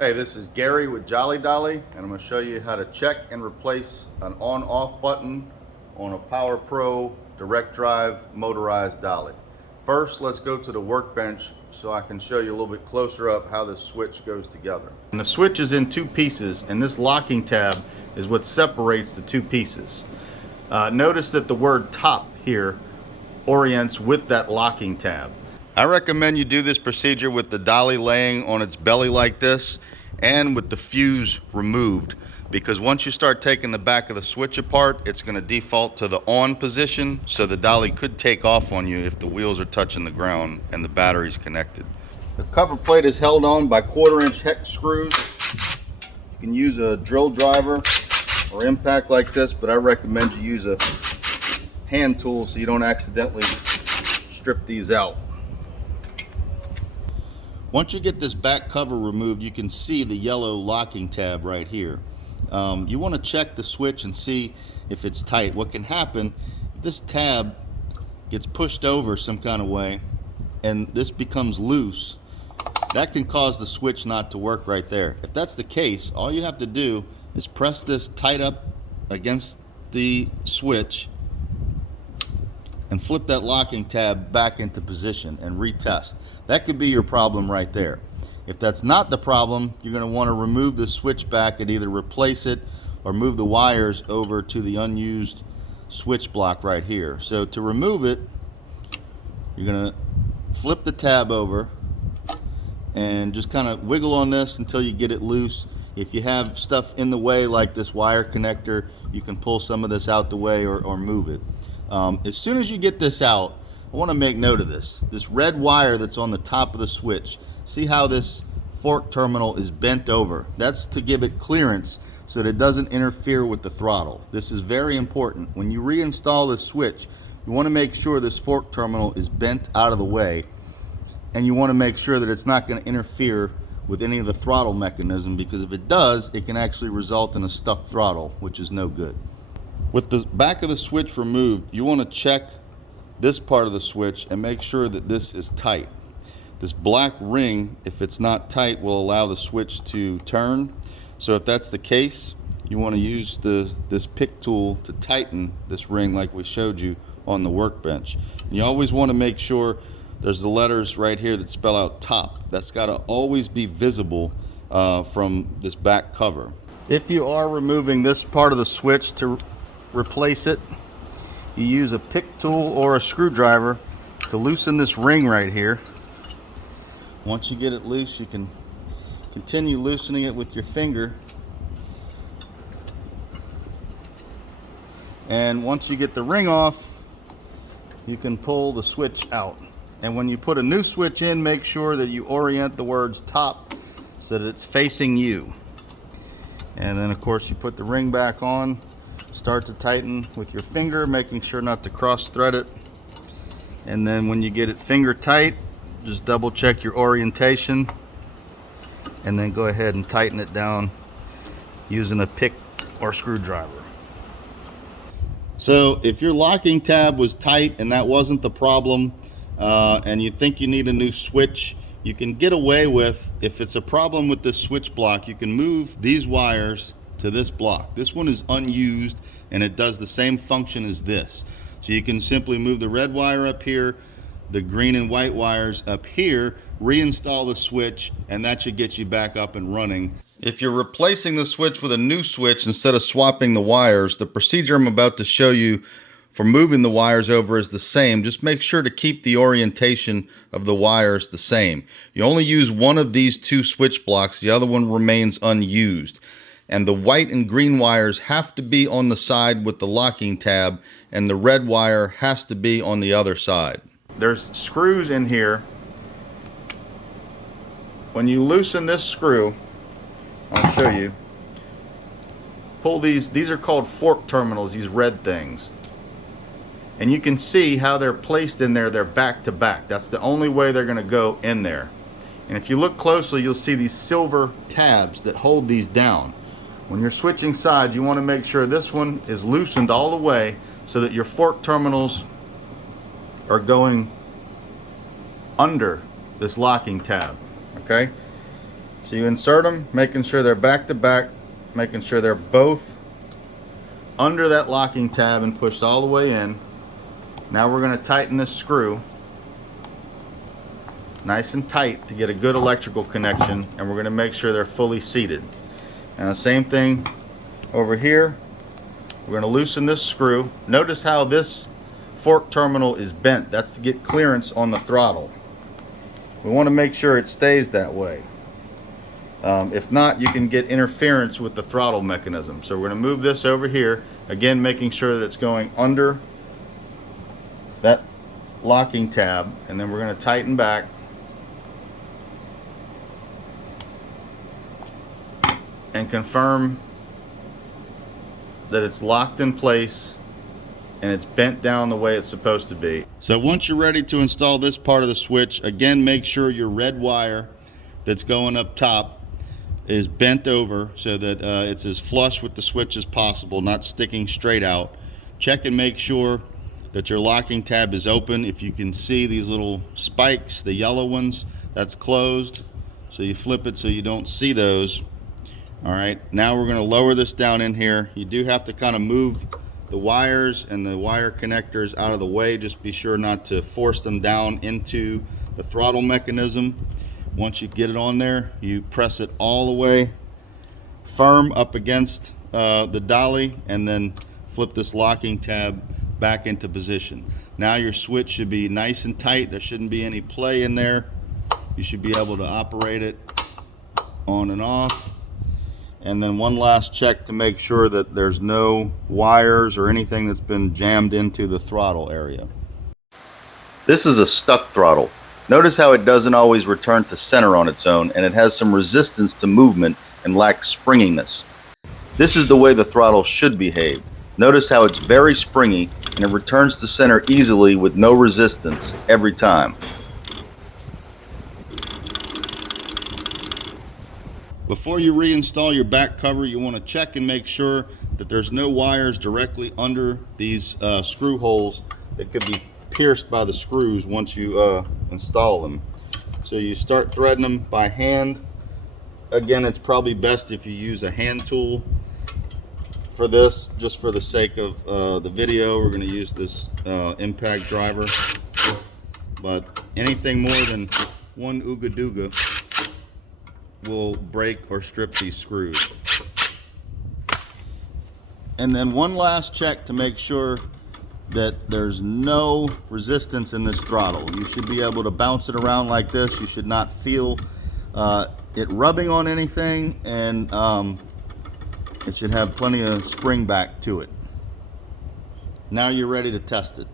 Hey, this is Gary with Jolly Dolly, and I'm going to show you how to check and replace an on-off button on a Power Pro direct drive motorized dolly. First, let's go to the workbench so I can show you a little bit closer up how this switch goes together. And the switch is in two pieces, and this locking tab is what separates the two pieces. Notice that the word top here orients with that locking tab. I recommend you do this procedure with the dolly laying on its belly like this and with the fuse removed, because once you start taking the back of the switch apart, it's going to default to the on position, so the dolly could take off on you if the wheels are touching the ground and the battery's connected. The cover plate is held on by 1/4-inch hex screws. You can use a drill driver or impact like this, but I recommend you use a hand tool so you don't accidentally strip these out. Once you get this back cover removed, you can see the yellow locking tab right here. You want to check the switch and see if it's tight. What can happen if this tab gets pushed over some kind of way and this becomes loose, that can cause the switch not to work right there. If that's the case, all you have to do is press this tight up against the switch and flip that locking tab back into position and retest. That could be your problem right there. If that's not the problem, you're going to want to remove the switch back and either replace it or move the wires over to the unused switch block right here. So to remove it, you're going to flip the tab over and just kind of wiggle on this until you get it loose. If you have stuff in the way like this wire connector, you can pull some of this out the way or move it. As soon as you get this out, I want to make note of this. This red wire that's on the top of the switch, see how this fork terminal is bent over? That's to give it clearance so that it doesn't interfere with the throttle. This is very important. When you reinstall this switch, you want to make sure this fork terminal is bent out of the way, and you want to make sure that it's not going to interfere with any of the throttle mechanism, because if it does, it can actually result in a stuck throttle, which is no good. With the back of the switch removed, you want to check this part of the switch and make sure that this is tight. This black ring, if it's not tight, will allow the switch to turn. So if that's the case, you want to use this pick tool to tighten this ring like we showed you on the workbench. And you always want to make sure there's the letters right here that spell out top. That's got to always be visible from this back cover. If you are removing this part of the switch to replace it, you use a pick tool or a screwdriver to loosen this ring right here. Once you get it loose, you can continue loosening it with your finger, and once you get the ring off, you can pull the switch out. And when you put a new switch in, make sure that you orient the words top so that it's facing you. And then of course you put the ring back on. Start to tighten with your finger, making sure not to cross thread it. And then when you get it finger tight, just double check your orientation and then go ahead and tighten it down using a pick or screwdriver. So if your locking tab was tight and that wasn't the problem, and you think you need a new switch, you can get away with, if it's a problem with this switch block, you can move these wires to this block. This one is unused and it does the same function as this. So you can simply move the red wire up here, the green and white wires up here, reinstall the switch, and that should get you back up and running. If you're replacing the switch with a new switch instead of swapping the wires, the procedure I'm about to show you for moving the wires over is the same. Just make sure to keep the orientation of the wires the same. You only use one of these two switch blocks, the other one remains unused. And the white and green wires have to be on the side with the locking tab, and the red wire has to be on the other side. There's screws in here. When you loosen this screw, I'll show you, pull these are called fork terminals, these red things. And you can see how they're placed in there, they're back to back. That's the only way they're gonna go in there. And if you look closely, you'll see these silver tabs that hold these down. When you're switching sides, you want to make sure this one is loosened all the way so that your fork terminals are going under this locking tab. Okay? So you insert them, making sure they're back to back, making sure they're both under that locking tab and pushed all the way in. Now we're going to tighten this screw nice and tight to get a good electrical connection, and we're going to make sure they're fully seated. And the same thing over here. We're going to loosen this screw. Notice how this fork terminal is bent. That's to get clearance on the throttle. We want to make sure it stays that way. If not, you can get interference with the throttle mechanism. So we're going to move this over here, again making sure that it's going under that locking tab, and then we're going to tighten back and confirm that it's locked in place and it's bent down the way it's supposed to be. So once you're ready to install this part of the switch, again make sure your red wire that's going up top is bent over so that it's as flush with the switch as possible, not sticking straight out. Check and make sure that your locking tab is open. If you can see these little spikes, the yellow ones, that's closed. So you flip it so you don't see those. All right, now we're going to lower this down in here. You do have to kind of move the wires and the wire connectors out of the way. Just be sure not to force them down into the throttle mechanism. Once you get it on there, you press it all the way firm up against the dolly, and then flip this locking tab back into position. Now your switch should be nice and tight. There shouldn't be any play in there. You should be able to operate it on and off. And then one last check to make sure that there's no wires or anything that's been jammed into the throttle area. This is a stuck throttle. Notice how it doesn't always return to center on its own, and it has some resistance to movement and lacks springiness. This is the way the throttle should behave. Notice how it's very springy and it returns to center easily with no resistance every time. Before you reinstall your back cover, you want to check and make sure that there's no wires directly under these screw holes that could be pierced by the screws once you install them. So you start threading them by hand. Again, it's probably best if you use a hand tool for this. Just for the sake of the video, we're going to use this impact driver, but anything more than one ooga dooga will break or strip these screws. And then one last check to make sure that there's no resistance in this throttle. You should be able to bounce it around like this. You should not feel it rubbing on anything, and it should have plenty of spring back to it. Now you're ready to test it.